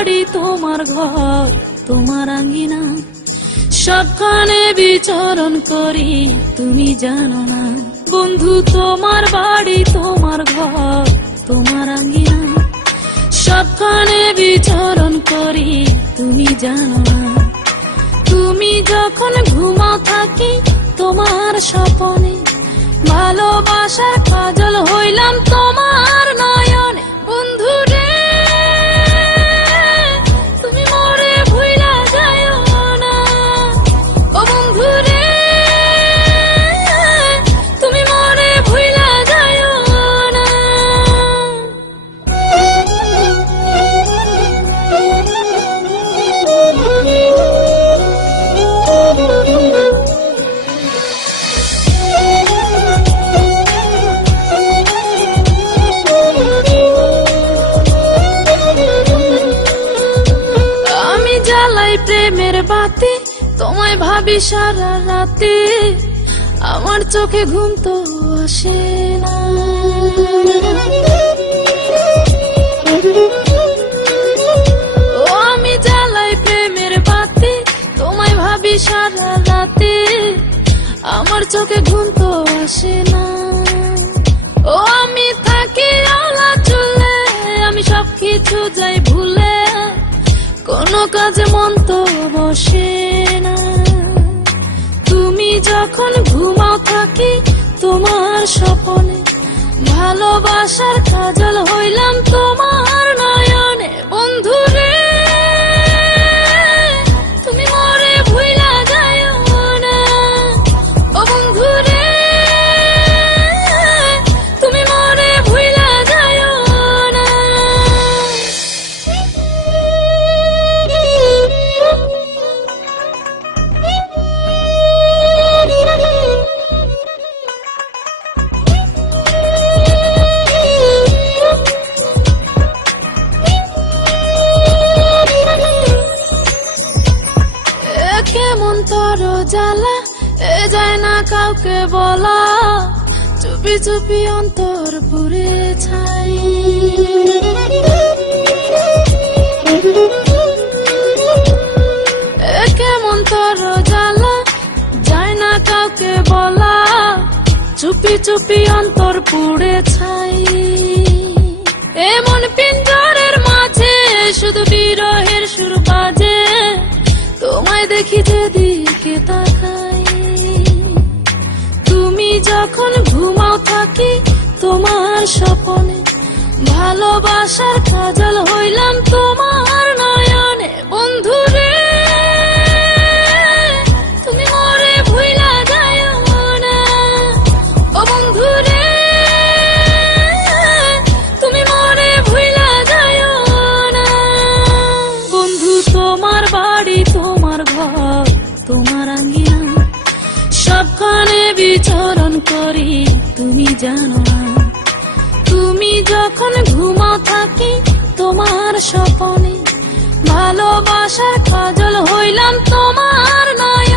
বাড়ি তোমার ঘর তোমার আঙ্গিনা, সবখানে বিচরণ করি তুমি জানো না। বন্ধু তোমার বাড়ি তোমার ঘর তোমার আঙ্গিনা, সবখানে বিচরণ করি তুমি জানো না। তুমি যখন ঘুমাও থাকি তোমার স্বপনে, ভালোবাসার কাজল হইলাম তোমার নয়নে। বন্ধু রে তুমি মরে ভুইলা যাইও না, ও বন্ধু রে তুমি মরে ভুইলা যাইও না। আমি জ্বালাই প্রেমের বাতি, তোমায় ভাবি সারা রাতে, আমার চোখে ঘুম তো আসে না। ও আমি জ্বালাই প্রেমের বাতি, তোমায় ভাবি সারা রাতে, আমার চোখে ঘুম তো আসে না। ও আমি থাকি আলা চুলে, আমি সবকিছু যাই ভুলে, কোনো কাজে মন তো বসে না। তুমি যখন ঘুমাও থাকি তোমার স্বপনে, ভালোবাসার কাজল হইলাম তোমার নয়নে। বন্ধু রে তুমি মরে ভুইলা যাইও না, ও বন্ধু রে তুমি মরে ভুইলা যাইও না। কেমন তর জ্বালা এ যায় না কাউকে বলা, চুপি চুপি অন্তর পুরে ছাই। কেমন তর জ্বালা যায় না কাউকে বলা, চুপি চুপি অন্তর পুড়ে ছাই। এমন পিঞ্জরের মাঝে শুধু বিরহের সুর বাজে, তোমায় দেখি যেদিকে তাকাই। তুমি যখন ঘুমাও থাকি তোমার স্বপনে, ভালোবাসার কাজল হইলাম তোমার নয়নে। বন্ধু রে তুমি মরে ভুইলা যাইও না, ও বন্ধু রে তুমি মরে ভুইলা যাইও না। বন্ধু তোমার বাড়ি তোমার ঘর তোমার আঙ্গিনা, সবখানে বিচরণ করি তুমি জানো না। তুমি যখন ঘুমাও থাকি তোমার স্বপনে, ভালোবাসার কাজল হইলাম তোমার নয়।